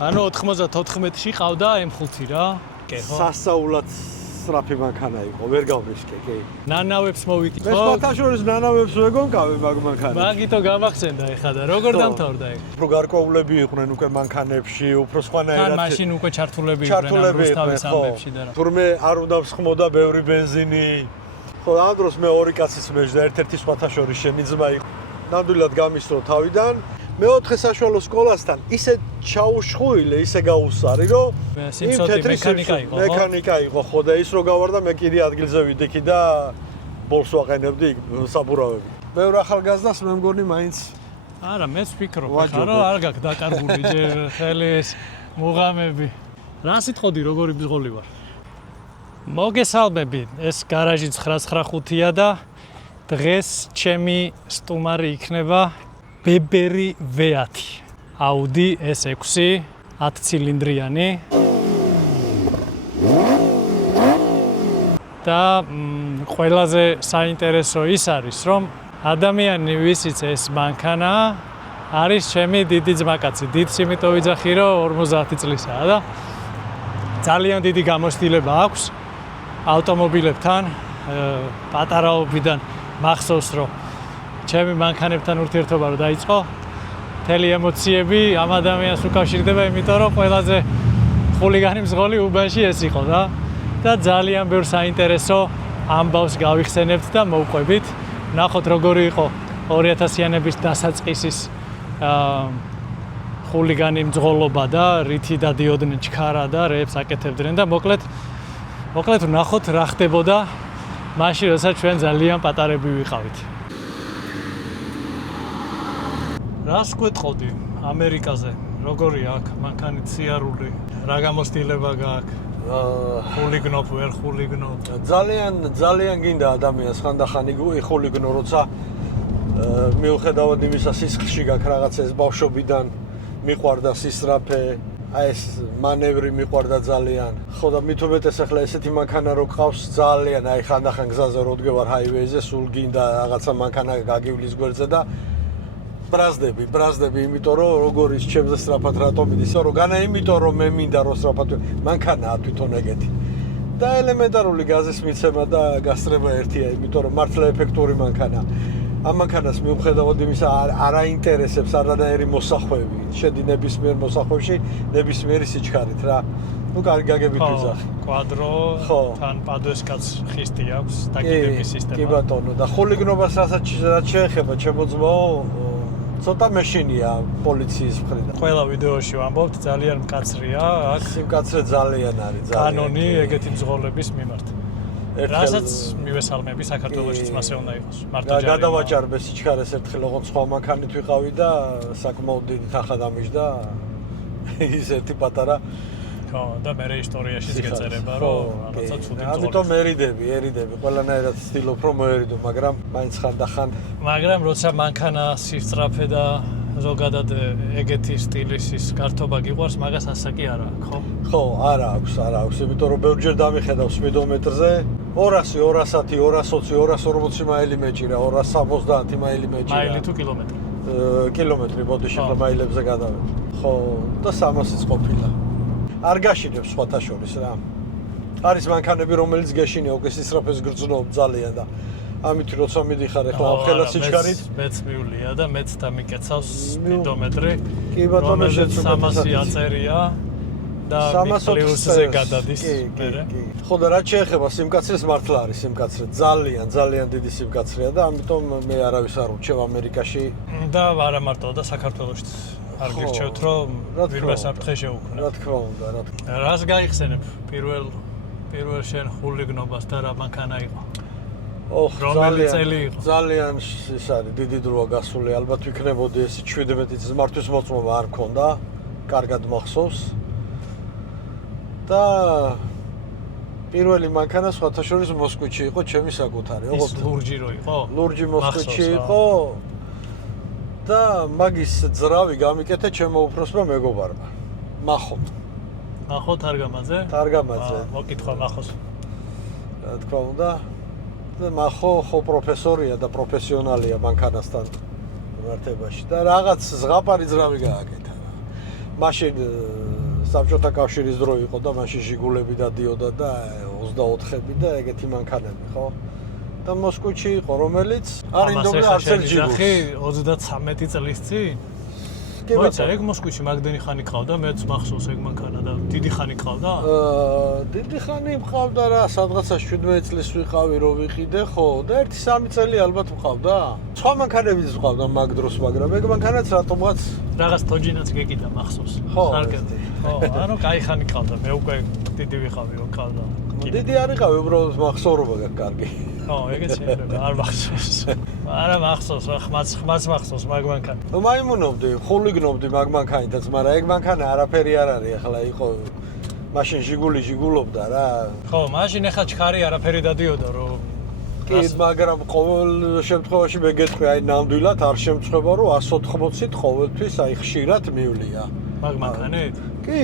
ანუ 94-ში ყავდა M5 რა. კეო. სასწაულად სწრაფი მანქანა იყო, ვერ გავრისკე, კი. ნანავებს მოვიკითხო. მე სხვათაშორის ნანავებს ვეგონკავე მაგ მანქანას. მაგითო გამახსენდა ეხლა და როგორ დამთავრდა ეგ? უფრო გარკვეულები იყვნენ უკვე მანქანებში, უფრო სხვანაირად. თან მაშინ უკვე ჩართულები იყვნენ რუსთავის ამბებში და რა. თურმე არ უნდა მსხმოდა ბევრი ბენზინი. ხო, ამ დროს მე ორი კაცის მეჯდა, ერთ-ერთი სხვათაშორის შენი ძმა იყო. ნამდვილად გამისრო თავიდან. მეოთხე საშუალო სკოლასთან ისე ჩაუშხუილე, ისე გაუსარი, რომ სიმსოთი მექანიკა იყო, ხო? მექანიკა იყო, ხო და ის რო გავარდა მე კიდე ადგილზე ვიდექი და ბოლს ვაყენებდი საბურავები. ბევრ ახალგაზრდას მე მგონი მაინც არა, მეც ვფიქრობ, ხა რომ არ გაქვს დაკარგული ჯერ ხელის მუღამები. რა სიტყოდი, როგორი ბრძოლი ვარ? მოგესალმები, ეს გარაჟი 995-ია და დღეს ჩემი სტუმარი იქნება Beberi V10, Audi S6, 10 ცილინდრიანი. და ყველაზე საინტერესო ის არის, რომ ადამიანი ვისიც ეს მანქანა არის ჩემი დიდი ძმაკაცი. დიდს იმიტომ ვიძახი, რომ 50 წლისაა და ძალიან დიდი გამოცდილება აქვს ავტომობილებთან. პატარაობიდან მახსოვს, რომ ჩემი მანქანებთან ურთიერთობა რო დაიწყო, მთელი ემოციები ამ ადამიანს უკავშირდება, იმიტომ რომ ყველაზე ხულიგანი მზღოლი უბანში ეს იყო და ძალიან ბევრ საინტერესო ამბავს გავიხსენებთ და მოვყვებით. ნახოთ როგორი იყო 2000-იანების დასაწყისის ხულიგანი მძღოლობა და რითი დადიოდნენ ჩქარა და რეებს აკეთებდნენ და მოკლედ ვნახოთ რა ხდებოდა მაშინ, როდესაც ჩვენ ძალიან პატარები ვიყავით. რას გვეტყოდი ამერიკაზე? როგორი აქ მანქანით სიარული? რა გამოცდილება გაქვს? ხულიგნობ, ვერ ხულიგნობ? ძალიან გინდა ადამიანს ხანდახან იხულიგნო, როცა მიუხედავად იმისა სისხლში გაქვს რაღაცა ეს ბავშვობიდან მიყვარდა სისწრაფე, აი ეს მანევრი მიყვარდა ძალიან. ხო და მით უმეტეს ახლა ესეთი მანქანა რო ყავს ძალიან, აი ხანდახან გზაზე რო დგევარ ჰაივეიზე, სულ გინდა რაღაცა მანქანა გაგივლის გვერდზე და ბრაზდები, იმიტომ რომ როგორ ის ჩემზე სწრაფად რატომ მიდის, რომ განა იმიტომ რომ მე მინდა რომ სწრაფად მანქანაა თვითონ ეგეთი. და ელემენტარული გაზის მიცემა და გასწრება ერთია, იმიტომ რომ მართლა ეფექტური მანქანაა. ამ მანქანას მიუხედავად იმისა არ აინტერესებს არანაირი მოსახვევი. შედი ნებისმიერ მოსახვევში, ნებისმიერი სიჩქარით რა. ნუ კარგი გაგებით ვიძახი. კვადრო, თან პადოესკაც ხისტი აქვს, დაგიდების სისტემა. კი ბატონო, და ხულიგნობას რასაც შეეხება ჩემო ძმაო, ცოტა მეშინია პოლიციის მხრიდან. ყველა ვიდეოში ვამბობთ, ძალიან მკაცრია აქ. სიმკაცრე ძალიან არის, ძალიან. კანონი ეგეთი მძღოლების მიმართ. რასაც მივესალმები, საქართველოშიც მასე უნდა იყოს. მარტო ჯარი. გადავაჭარბე სიჩქარეს ერთხელ, ოღონდ სხვა მანქანით ვიყავი და საკმაოდ დიდი თანხა დამიჯდა ის ერთი პატარა. ხო, და მე ისტორიაშიც გეწერება, რომ რაღაცა ცუდი მძღოლი. ამიტომ ერიდები, ყველანაირად ვცდილობ რომ მოერიდო, მაგრამ მაინც ხანდახან. მაგრამ როცა მანქანა სისწრაფე და ზოგადად ეგეთი სტილის ის გართობა გიყვარს, მაგას ასაკი არა აქვს, ხო? ხო, არა აქვს, იმიტომ რომ ბევრჯერ დამიხედავ სპიდომეტრზე 200, 210, 220, 240 მაილი მეჭირა, 270 მაილი მეჭირა. მაილი თუ კილომეტრი? კილომეტრი, ბოდიში ხო მაილებზე გადავედი. ხო, და 300-იც ყოფილა. არ გაშინებს სხვათა შორის რა. არის მანქანები, რომელიც გეშინია, უკვე სისწრაფეს გრძნობ ძალიან და ამით როცა მიდიხარ ახლა ხელა სიჩქარით, მეც მივლია და მეც დამიკეცავს სპიდომეტრი. კი ბატონო, 300 აწერია და პლუსზე გადადის. კი. ხო და რაც შეეხება სიმკაცრეს, მართლა არის სიმკაცრე, ძალიან დიდი სიმკაცრეა და ამიტომ მე არავის არ ურჩევ ამერიკაში და არა მარტო და საქართველოშიც არ გირჩევთ, რომ პირველ საფრთხე შეუქმნა. რა თქმა უნდა. რას გაიხსენებ პირველ შენ ხულიგნობას და რა მანქანა იყო? ძალიან ის არის დიდი დროა გასული, ალბათ ვიქნებოდი ეს 17 წლის მართვის მოწმობა არ მქონდა, კარგად მახსოვს. და პირველი მანქანა სხვათა შორის მოსკვიჩი იყო ჩემი საკუთარი, ოღონდ ლურჯი რო იყო? ლურჯი მოსკვიჩი იყო. და მაგის ძრავი გამიკეთე ჩემო უფროსმა მეგობარმა. მახო თარგამაძე? თარგამაძე. მოკითხვა მახოს. რა თქმა უნდა. და მახო ხო პროფესორია და პროფესიონალია მანქანასთან მიმართებაში და რაღაც ზღაპარი ძრავი გააკეთა. მაშინ საბჭოთა კავშირის დრო იყო და მაშინ ჟიგულები დადიოდა და 24-ები და ეგეთი მანქანები, ხო? და მოსკოვში იყო, რომელიც არ ინდომა არც ერთ ჟიგულს. 33 წლის წინ? მოიცა, ეგ მოსკოვში მაგდენი ხანი ყავდა, მეც მახსოვს ეგ მანქანა და დიდი ხანი ყავდა? დიდი ხანი მყავდა რა, სადღაცა 17 წლის ვიყავი რომ ვიყიდე, ხო, და 1-3 წელი ალბათ მყავდა. სხვა მანქანებიც მყავდა მაგ დროს, მაგრამ ეგ მანქანაც რატომღაც რაღაც თოჯინაც გეკიდა მახსოვს. სარკეტი. ხო, ანუ კაი ხანი ყავდა, მე უკვე დიდი ვიყავი რომ ყავდა. დიდი არ იყავი, უბრალოდ მახსოვრობა გაქვს კარგი. ხო, ეგეც შეიძლება, არ მახსოვს. არა მახსოვს, ხმაც მახსოვს მაგ მანქანა. მაიმუნობდი, ხულიგნობდი მაგ მანქანითაც, მაგრამ ეგ მანქანა არაფერი არ არის, ახლა იყო მაშინ ჟიგულობდა რა. ხო, მაშინ ახლა ჩქარი არაფერი დადიოდა რომ კი, მაგრამ ყოველ შემთხვევაში მე გეტყვი, აი ნამდვილად არ შემწხვება რომ 180-ით ყოველთვის აი ხშირად მივლია. მაგ მანქანით? კი,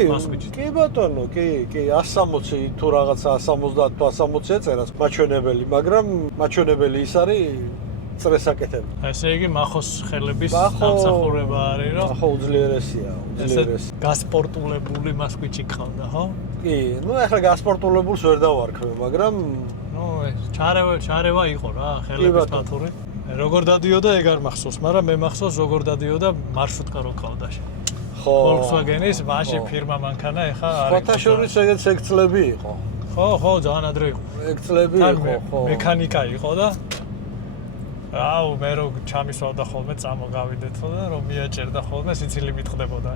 კი ბატონო, კი, 160 თუ რაღაცა 170 თუ 160 ეწერას მაჩვენებელი, მაგრამ მაჩვენებელი ის არის წრესაკეთები. ესე იგი მახოს ხელების დამსახურება არის, რომ ხო, უძლიერესია, უძლიერესი. გასპორტულებული მოსკოვში ყავდა, ხო? კი, ნუ ახლა გასპორტულებულს ვერ დავარქვე, მაგრამ ნუ ჩარევა იყო რა, ხელების ფათური. როგორ დადიოდა ეგ არ მახსოვს, მაგრამ მე მახსოვს როგორ დადიოდა მარშრუტკა რო ყავდა. Volkswagen-ის მაშინ ფირმა მანქანა ეხა არის. ფოთაშორის ეგეც ეგ წლები იყო. ხო, ძალიან ადრე იყო. ეგ წლები იყო, ხო. მექანიკა იყო და აუ, მე რო ჩამისვავდა ხოლმე წამოგავიდეთო და რომ მიაჭერდა ხოლმე სიცილი მითხდებოდა.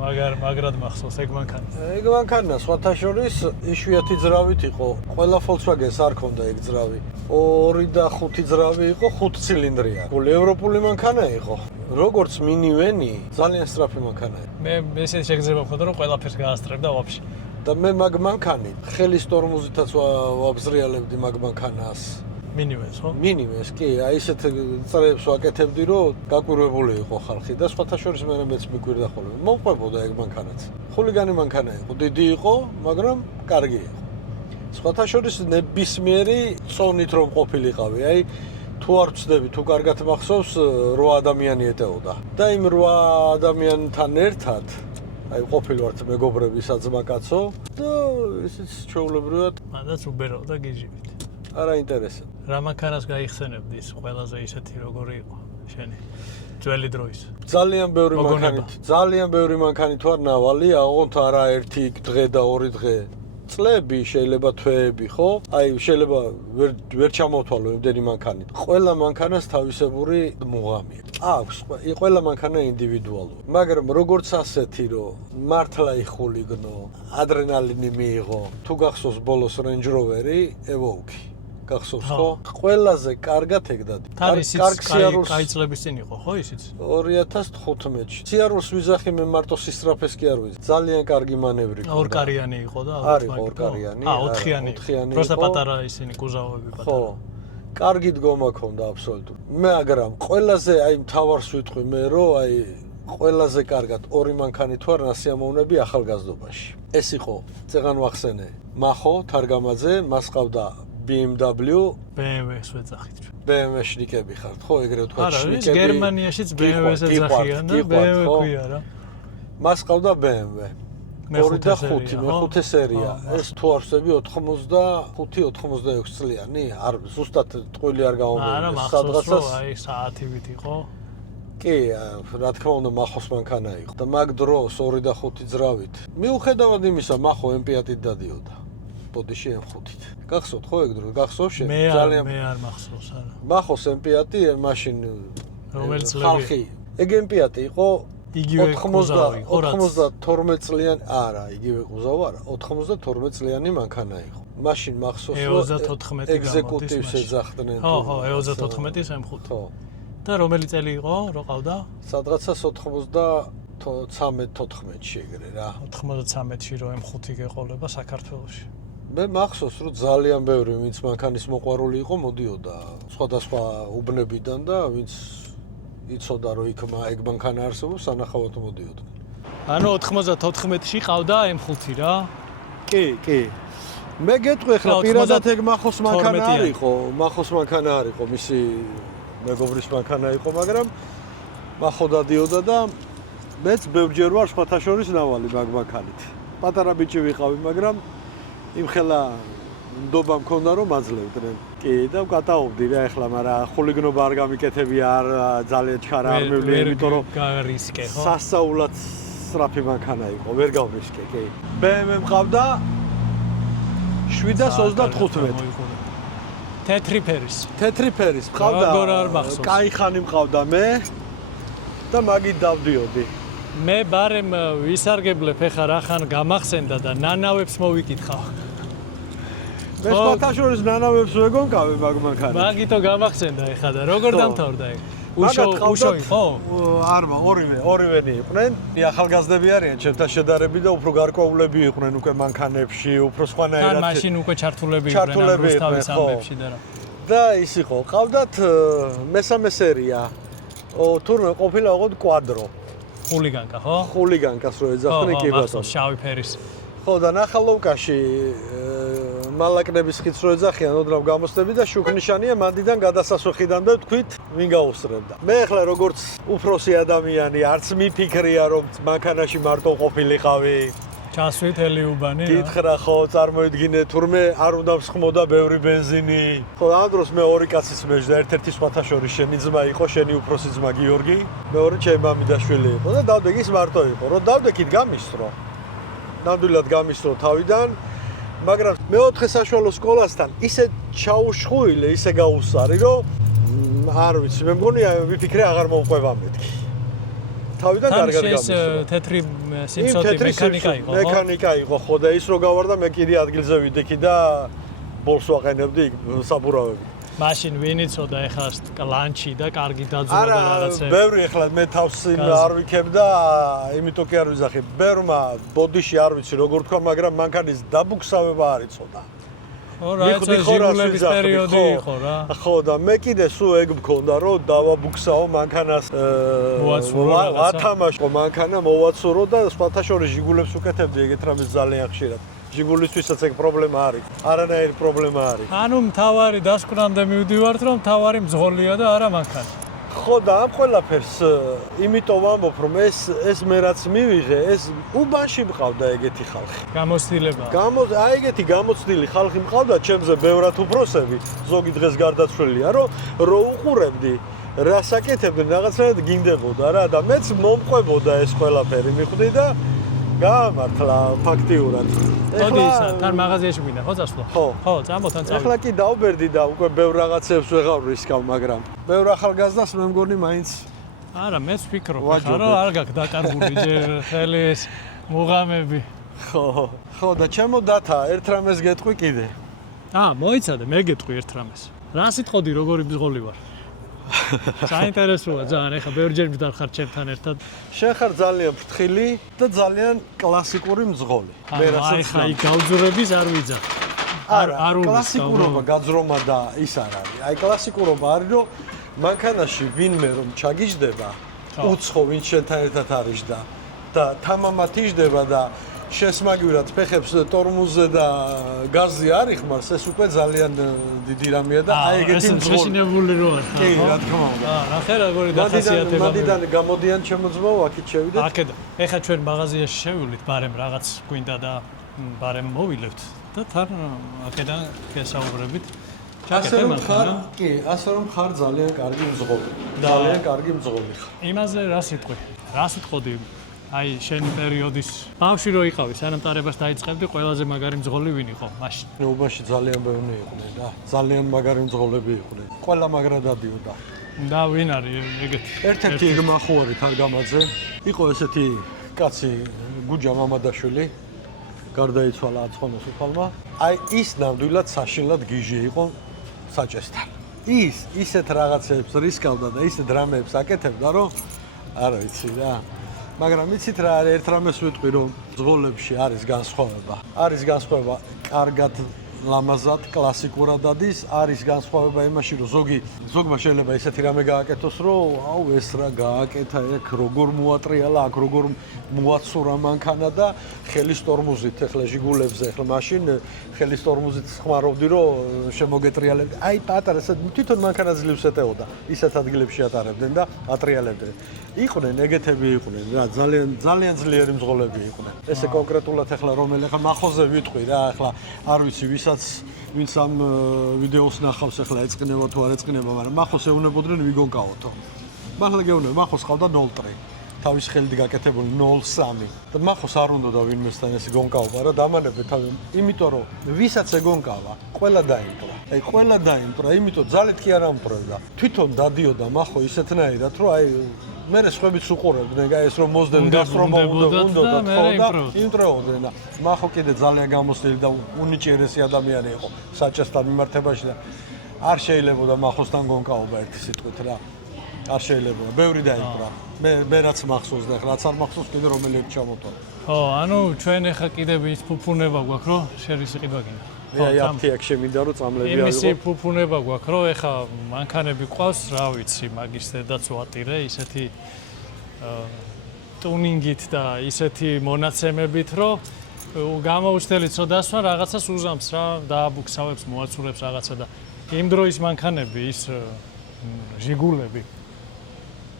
მაგრად მახსოვს ეგ მანქანა. ეგ მანქანა სხვათა შორის იშვიათი ძრავით იყო. ყველა Volkswagen-ს არ ქონდა ეგ ძრავი. 2 და 5 ძრავი იყო, 5 ცილინდრია. ევროპული მანქანა იყო. როგორც მინივენი, ძალიან სწრაფი მანქანაა. მე ესე შეგრძნება მქონდა რომ ყველაფერს გაასწრებდა ვაფშე. და მე მაგ მანქანით ხელის ტორმოზითაც ვაბზრიალებდი მაგ მანქანას. მინივენს, ხო? მინივენს, კი, აი ესეთ წრეებს ვაკეთებდი, რომ გაკვირვებული იყო ხალხი და სხვათა შორის მეც მიკვირდა ხოლმე. მომყვებოდა ეგ მანქანაც. ხულიგანი მანქანა იყო, დიდი იყო, მაგრამ კარგი იყო. სხვათა შორის ნებისმიერი წონით რომ ყოფილიყავი, აი თუ არ ვწდები, თუ კარგად მახსოვს, 8 ადამიანი ეტეოდა. და იმ 8 ადამიანთან ერთად აი ყოფილვართ მეგობრები საძმაკაცო და ესეც ჩვეულებრივად მანდაც უბერავდა გიჟივით. არა ინტერესად. რა მანქანას გაიხსენებდი ის ყველაზე ისეთი როგორი იყო შენი ძველი დროის? ძალიან ბევრი მანქანით ვარ ნავალი, აღონთ არა ერთი დღე და 2 დღე. წლები, შეიძლება თვეები, ხო? აი, შეიძლება ვერ ჩამოვთვალო იმდენი მანქანით. ყველა მანქანას თავისებური მუღამი აქვს. ყველა მანქანა ინდივიდუალური. მაგრამ როგორც ასეთი, რომ მართლა იხულიგნო, ადრენალინი მიიღო. თუ გახსოვს ბოლოს Range Rover-ი, Evoque. გახსოვს ხო? ყველაზე კარგად ეგ დადი. კარგ სიარულს კაი წლების წინ იყო, ხო ისიც? 2015-ში. სიარულს ვიზახი მე მარტო სისწრაფეს კი არ ვიზახი. ძალიან კარგი მანევრი იყო. ორკარიანი იყო და არის ორკარიანი. ოთხიანი. просто პატარა ისინი კუზავები პატარა. ხო. კარგი დგომა ქონდა აბსოლუტურად. მაგრამ ყველაზე აი მთავარს ვიტყვი მე რომ აი ყველაზე კარგად 2 მანქანით ვარ ნასიამოვნები ახალგაზრდობაში. ეს იყო წეგან ვახსენე. მახო თარგამაძე, მას ყავდა BMW-ს ვეძახით. BMW-ში ნიკები ხართ, ხო, ეგრევე თქვა შნიკები. არა, ის გერმანიაშიც BMW-ს ეძახიან და BMW ქვია რა. მას ყავდა BMW. 2 და 5, მეხუთე სერია. ეს თუ არ ვსები 85-86 წლიანი, არ ზუსტად ტყვილი არ გამომივიდა. სადღაცას აი საათივით იყო. კი, რა თქმა უნდა, მახოს მანქანა იყო. და მაგ დროს 2 და 5 ძრავით. მიუხედავად იმისა, მახო MP5-ით დადიოდა. ბოდიში M5-ით. გახსოვთ ხო ეგ დრო? გახსოვს შენ? ძალიან მე არ მახსოვს არა. მახოს MP5 მაშინ რომელიც ხალხი ეგ MP5 იყო იგივე კუზავი, 92 წლიანი, არა, იგივე კუზავი არა, 92 წლიანი მანქანა იყო. მაშინ მახსოვს რომ ეგზეკუტივს ეძახდნენ. ხო, 94-ის M5. ხო. და რომელი წელი იყო, რო ყავდა? სადღაცას 93-14-ში ეგრე რა. 93-ში რო M5 გეყოლება საქართველოში. მე მახსოვს რომ ძალიან ბევრი ვინც მანქანის მოყვარული იყო მოდიოდა სხვადასხვა უბნებიდან და ვინც იცოდა რომ იქ ეგ მანქანა არსებობს სანახავად მოდიოდნენ. ანუ 94-ში ყავდა M5 რა? კი. მე გეტყვი ახლა პირადად ეგ მახოს მანქანა არ იყო, მისი მეგობრის მანქანა იყო, მაგრამ მახო დადიოდა და მეც ბევრჯერ ვარ სხვათა შორის ნავალი მაგმანქანით. პატარა ბიჭი ვიყავი, მაგრამ იმხელა ნდობა მქონდა რომ აძლევდნენ. კი, და ვკატაობდი რა ეხლა, მაგრამ ხულიგნობა არ გამიკეთებია, არ ძალიან ჩქარა არ მევლია, იმიტომ რომ გარისკე, ხო? სასწაულად სწრაფი მანქანა იყო, ვერ გავრისკე, კი. BMW მყავდა 725. თეთრი ფერის. თეთრი ფერის მყავდა. როგორ არ მახსოვს. კაიხანი მყავდა მე და მაგით დავდიოდი. მე ბარემ ვისარგებლებ ეხა რახან გამახსენდა და ნანავებს მოვიკითხავ. მე სხვათა შორის ნანავებს ვეგონკავე მაგმანქანით. მაგითო გამახსენდა ეხა და როგორ დამთავრდა ეგ? უშო იყო? არმა, ორივენი იყვნენ. ახალგაზრდები არიან ჩემთან შედარებით და უფრო გარკვეულები იყვნენ უკვე მანქანებში, უფრო სხვანაირად. ან მაშინ უკვე ჩართულები იყვნენ რუსთავის ამბებში და რა. და ის იყო, ყავდათ მესამე სერია. თურმე ყოფილა ოღონდ კვადრო. ხულიგანკა, ხო? ხულიგანკას რო ეძახდნენ კი ბატონო. შავი ფერის. ხო და ნახალოვკაში მალაკნების ხიდს რო ეძახიან, ოდნავ გამოსდები და შუქნიშანია მანდიდან გადასასვეხიდან და თქვით ვინ გაუსწრებდა. მე ახლა როგორც უფროსი ადამიანი, არც მიფიქრია რომ მანქანაში მარტო ყოფილიყავი. ჩასვით ელიუბანი რა. გითხრა ხო, წარმოიდგინე, თურმე არ უნდა მსხმოდა ბევრი бенზინი. ხო, ამ დროს მე ორი კაცის მეჯდა, ერთ-ერთი სხვათა შორის შენი ძმა იყო, შენი უფროსი ძმა გიორგი, მეორე ჩემი მამიდაშვილი იყო და დავდექ ის მარტო იყო. რომ დავდექით გამისწრო. ნამდვილად გამისწრო თავიდან, მაგრამ მეოთხე საშუალო სკოლასთან ისე ჩაუშხუილე, ისე გაუსარი, რომ არ ვიცი, მე მგონია ვიფიქრე აღარ მომყვება მეთქი. თავიდან კარგად გამისწრო. თეთრი სიმსოთი მექანიკა იყო, ხო? მექანიკა იყო, ხო და ის რო გავარდა, მე კიდე ადგილზე ვიდექი და ბოლს ვაყენებდი საბურავები. მაშინ ვინ იცოდა ეხლა ლანჩი და კარგი დაძვრა და რაღაცები. არა, ბევრი ეხლა მე თავს არ ვიქებ და იმიტომ კი არ ვიზახებ. ბევრმა ბოდიში არ ვიცი როგორ თქვა, მაგრამ მანქანის დაბუქსავება არ იცოდა. ხო, რა იცი ჟიგულების პერიოდი იყო რა. ხო და მე კიდე სულ ეგ მქონდა რომ დავაბუქსაო მანქანას ვათამაშო მანქანა მოვაცურო და სხვათა შორის ჟიგულებს უკეთებდი ეგეთ რამეს ძალიან ხშირად. ჟიგულისთვისაც ეგ პრობლემა არის. არანაირი პრობლემა არის. ანუ მთავარი დასკვნამდე მივდივართ რომ მთავარი მძღოლია და არა მანქანა. ხო და ამ ყველაფერს იმიტომ ვამბობ რომ ეს მე რაც მივიღე ეს უბანში მყავდა ეგეთი ხალხი. გამოცდილება. აი ეგეთი გამოცდილი ხალხი მყავდა ჩემზე ბევრად უფროსები, ზოგი დღეს გარდაცვლილია, რომ უყურებდი რა საკეთებდნენ რაღაცნაირად გინდებოდა რა და მეც მომყვებოდა ეს ყველაფერი მიხვდი და გაამართლა ფაქტიურად. ეხლა თან მაღაზიაში მინდა ხო წასვლა? ხო, წამოთან წავიდე. ეხლა კი დავბერდი და უკვე ბევრ რაღაცებს ვეღარ ვისკავ, მაგრამ ბევრ ახალგაზრდას მე მგონი მაინც არა, მეც ვფიქრობ, ხარო არ გაქვს დაკარგული ჯერ ხელი ეს მუღამები. ხო და ჩემო დათა ერთ რამეს გეტყვი კიდე. მოიცადე, მე გეტყვი ერთ რამეს. რა სიტყოდი როგორი ბზღოლი ვარ? საინტერესოა ძალიან, ეხლა ბევრჯერ მიდარხარ ჩემთან ერთად. შენ ხარ ძალიან ფრთხილი და ძალიან კლასიკური მძღოლი. მე რასაც ხა იქ გავძურების არ ვიძახ. არ კლასიკურობა გაძრომა და ის არ არის. აი კლასიკურობა არის რომ მანქანაში ვინმე რომ ჩაგიждდება, უცხო ვინ შენთან ერთად არის და თამამად იждდება და შესმაგივრად ფეხებს ტორმუზზე და გაზზე არ იხმარს, ეს უკვე ძალიან დიდი რამეა და აი ეგეთი მძღოლი. შეშინებული რო არ ხარ. კი, რა თქმა უნდა. ნახე როგორი დახასიათება. მანდიდან გამოდიან ჩემო ძმაო, აქეთ შევიდეთ. აქედან. ეხლა ჩვენ მაღაზიაში შევივლით, ბარემ რაღაც გვინდა და ბარემ მოვილებთ და თან აქედან გესაუბრებით. ასე რომ ხარ ძალიან კარგი მძღოლი. ძალიან კარგი მძღოლი ხარ. იმაზე რა სიტყვი? რა სიტყოდი? აი შენი პერიოდის ბავშვი რო იყავი, სანამ ტარებას დაიწყებდი, ყველაზე მაგარი მძღოლი ვინ იყო მაშინ? უბანში ძალიან ბევრი იყვნენ და ძალიან მაგარი მძღოლები იყვნენ. ყველა მაგრა დადიოდა. და ვინ არის ეგეთი? ერთ-ერთი გმახუარი თარგამაძე. იყო ესეთი კაცი გუჯა მამადაშვილი. გარდაიცვალა აცხონოს უფალმა. აი ის ნამდვილად საშინლად გიჟი იყო საჭესთან. ისეთ რაღაცებს რისკავდა და ისეთ დრამებს აკეთებდა, რომ არა ვიცი რა. მაგრამ იცით რა არის ერთ რამეს ვიტყვი რომ მძღოლებში არის განსხვავება. არის განსხვავება კარგად ლამაზად, კლასიკურად დადის, არის განსხვავება იმაში, რომ ზოგმა შეიძლება ესეთი რამე გააკეთოს, რომ აუ ეს რა გააკეთა, ეგ როგორ მოატრიალა, აქ როგორ მოაცურა მანქანა და ხელის ტორმოზით, ეხლა ჟიგულებზე, ეხლა მაშინ ხელის ტორმოზით ხმარობდი, რომ შემოგეტრიალებდი. აი პატარა, თვითონ მანქანა ძლივს ეტეოდა, ისეთ ადგილებში ატარებდნენ და ატრიალებდნენ. იყვნენ ეგეთები იყვნენ რა, ძალიან ძლიერი მძღოლები იყვნენ. ესე კონკრეტულად ეხლა რომელი ეხლა მახოზე ვიტყვი რა, ეხლა არ ვიცი ვინც ამ ვიდეოს ნახავს ეხლა ეწყინება თუ არ ეწყინება, მაგრამ მახოს ეუნებოდნენ ვიგონკაოთო. მართლა გეუბნები, მახოს ყავდა 0.3. თავის ხელით გაკეთებული 0.3 და მახოს არ უნდა და ვინმესთან ეს გონკაობა რა დამანებე თავი, იმიტომ რომ ვისაც ეგონკავა, ყველა დაიმტრა. აი ყველა დაიმტრა, იმიტომ ძალით კი არ ამპრევდა. თვითონ დადიოდა მახო ისეთნაირად, რომ აი მე სხვებიც უყურებდნენ, აი ეს რომ მოსდენ გასტრომა უნდა და იმტრეოდნენ და მახო კიდე ძალიან გამოსდელი და უნიჭიერესი ადამიანი იყო საჭესთან მიმართებაში და არ შეიძლებოდა მახოსთან გონკაობა ერთი სიტყვით რა. არ შეიძლება, ბევრი დაიმტრა. მე რაც მახსოვს და რაც არ მახსოვს კიდე რომელი ერთ ჩამოთვალე. ხო, ანუ ჩვენ ახლა კიდე ის ფუფუნება გვაქვს, რომ შერის იყიდვა გინდა. აი აფთიაქ შემინდა რომ წამლები არ იყო. იმისი ფუფუნება გვაქვს, რომ ახლა მანქანები ყავს, რა ვიცი, მაგის დედაც ვატირე, ისეთი ტუნინგით და ისეთი მონაცემებით, რომ გამოუჩნდელი ცოდასვა რაღაცას უზამს რა, დააბუქსავებს, მოაცურებს რაღაცა და იმ დროის მანქანები ის ჟიგულები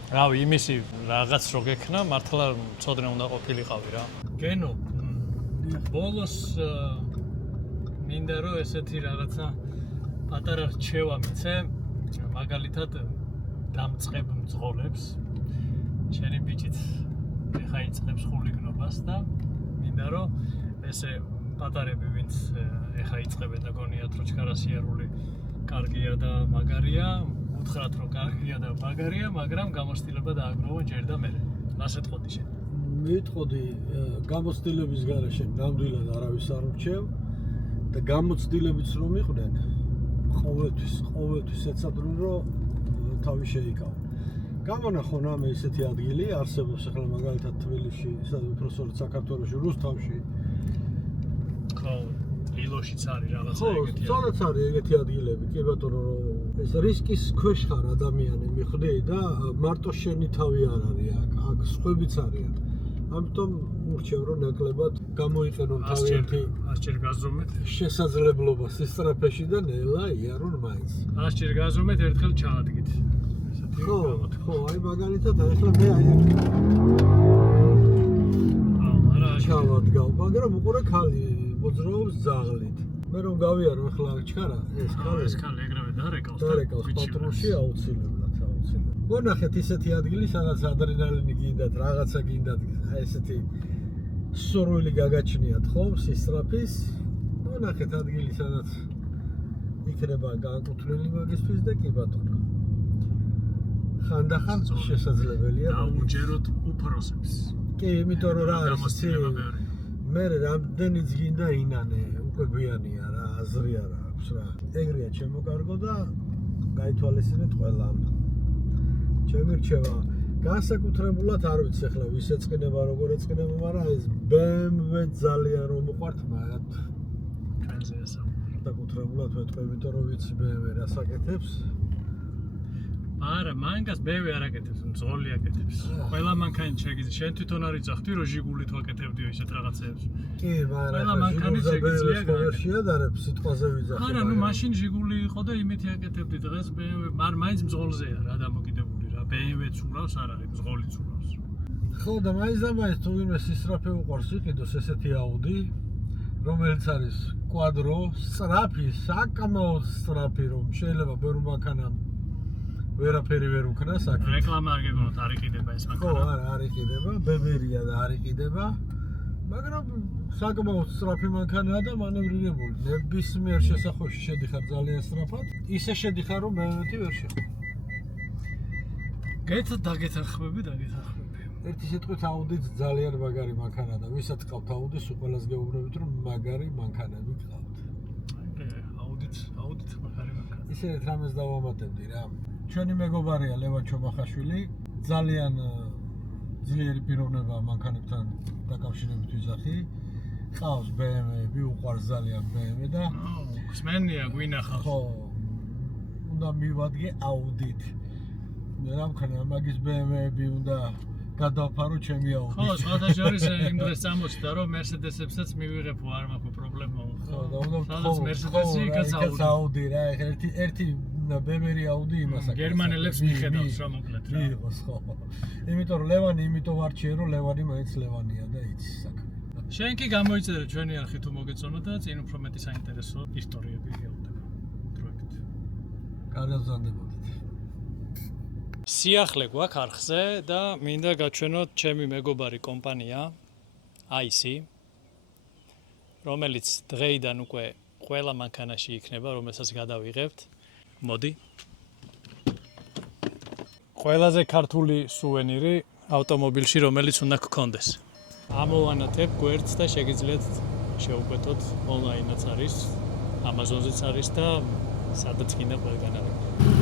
რავი, იმისი რაღაც რო გექნა, მართლა ცოდნე უნდა ყოფილიყავი რა. გენო, ბოლოს მინდა რომ ესეთი რაღაცა პატარა რჩევა მიცე, მაგალითად დამწყებ მძღოლებს. შენი ბიჭით ეხა იწყებს ხულიგნობას და მინდა რომ ესე პატარები ვინც ეხა იწყებენ და გონიათ რომ ჩქარასიარული კარგია და მაგარია, უთხრათ რომ კარგია და მაგარია, მაგრამ გამოცდილება დააგროვა ჯერ და მერე. რა შეტყოდი შენ? მეთყოდი გამოცდილების გარეშე ნამდვილად არავის არ ურჩევ და გამოცდილებიც რომ იყვნენ ყოველთვის ეცადრონ რომ თავი შეიკავა. გამონახო რამე ისეთი ადგილი არსებობს ახლა მაგალითად თბილისში, უпроსტოდ საქართველოში, რუსთავში. ხო, ილოშიც არის რაღაცა ეგეთი. ხო, სწორედ არის ეგეთი ადგილები, კი ბატონო, ეს რისკის ქვეშ ხარ ადამიანი მიხვდი და მარტო შენი თავი არ არის აქ სხვებიც არიან. ამიტომ ურჩევ რომ ნაკლებად გამოიყენონ თავიანთი ასჯერ გაზრომეთ შესაძლებლობა სისტრაფეში და ნელა იარონ მაინც. ასჯერ გაზრომეთ ერთხელ ჩაადგით. ხო, აი მაგალითად ახლა მე აი ჩავადგავ, მაგრამ უყურე ქალი მოძრაობს ძაღლით. მე რომ გავიარო ახლა ჩქარა, ეს ქალი ეგრევე დარეკავს პატრულში აუცილებლად. გონახეთ ისეთი ადგილი, სადაც ადრენალინი გინდათ, რაღაცა გინდათ, აი ესეთი სურვილი გაგაჩნიათ ხომ, სისტრაფის. გონახეთ ადგილი, სადაც იქნება განკუთვნილი მაგისთვის და კი ბატონო. ხანდახან შესაძლებელია დაუჯეროთ უფროსებს. კი, იმიტომ რომ რა არის მე რამდენიც გინდა ინანე, უკვე გვიანია რა, აზრი არ აქვს რა. ეგრეა ჩემო კარგო და გაითვალისწინეთ ყველამ. ჩემი რჩევა განსაკუთრებულად არ ვიცი ახლა ვის ეწყინება, როგორ ეწყინება, მაგრამ ეს BMW ძალიან რომ უყვართ მაგათ ჩვენზე ასაუბარი. განსაკუთრებულად ვეთქვი, იმიტომ რომ ვიცი BMW რას აკეთებს. არა, მანქანას BMW არ აკეთებს, მძღოლი აკეთებს. ყველა მანქანით შეგიძლია, შენ თვითონ არ იცახდი, რომ ჟიგულით ვაკეთებდიო ისეთ რაღაცებს. კი, მაგრამ ყველა მანქანით შეგიძლია გავერშიადარებ, სიტყვაზე ვიძახი. არა, ნუ მაშინ ჟიგული იყო და იმეთი აკეთებდი დღეს BMW, მაგრამ მაინც მძღოლზეა რა დამოკიდებული რა. BMW-ც ურავს, არ არის მძღოლიც ურავს. ხო და მაინც თუ ვინმე სისწრაფე უყვარს იყიდოს ესეთი Audi, რომელიც არის კვადრო, სწრაფი, საკმაოდ სწრაფი, რომ შეიძლება ბევრი მანქანა ვერაფერი ვერ უქნას აქ. რეკლამა არ გეგონოთ, არ იყიდება ეს მანქანა. ხო, არ იყიდება, ბებერია და არ იყიდება. მაგრამ საკმაოდ სწრაფი მანქანაა და მანევრირებული. ნებისმიერ შესახვევში შედიხარ ძალიან სწრაფად. ისე შედიხარ, რომ მე-11 ვერ შეხვდ. დაგეთანხმები. ერთი სიტყვით Audi-ც ძალიან მაგარი მანქანაა და ვისაც ყავთ Audi-ს, უყველას გეუბნებით, რომ მაგარი მანქანები ყავთ. Audi-ც მაგარი მანქანა. ისინი რამეს დავამატებდი რა. ჩვენი მეგობარია ლევან ჩობახაშვილი, ძალიან ძლიერი პიროვნება მანქანებთან დაკავშირებით ვიზახი. ყავს BMW-ები, უყვარს ძალიან BMW და ხსმენია გვინახავს. ხო, უნდა მივადგე Audi-თ. რა მქონია, მაგის BMW-ები უნდა გადავფარო ჩემი Audi. ხო, სხვათა შორის იმ დღეს წამოჩნდა, რომ Mercedes-ებსაც მივიღებო, არ მაქვს პრობლემა. ხო, და უნდა სადაც Mercedes-ი, იქაც Audi რა, ერთი BMW Audi იმასაკ. გერმანელებს მიხედავს რა მოკლედ რა. მიიღოს, ხო. იმიტომ რომ ლევანი იმიტომ არჩიე, რომ ლევანი მაინც ლევანია და იცის საქმე. შენ კი გამოიწერე ჩვენი არხი თუ მოგეწონა და წინ უფრო მეტი საინტერესო ისტორიები გეუბნება დროებით. კარგავზანდებოდით. სიახლე გვაქვს არხზე და მინდა გაჩვენოთ ჩემი მეგობარი კომპანია IC, რომელიც დღეიდან უკვე ყველა მანქანაში იქნება, რომელსაც გადავიღებთ. მოდი. ყველაზე ქართული სუვენირი ავტომობილში, რომელიც უნდა გქონდეს. ამოვანათებ გვერდს და შეგიძლიათ შეუკვეთოთ, ონლაინაც არის, Amazon-ზეც არის და სადაც გინდა ყველგან არის.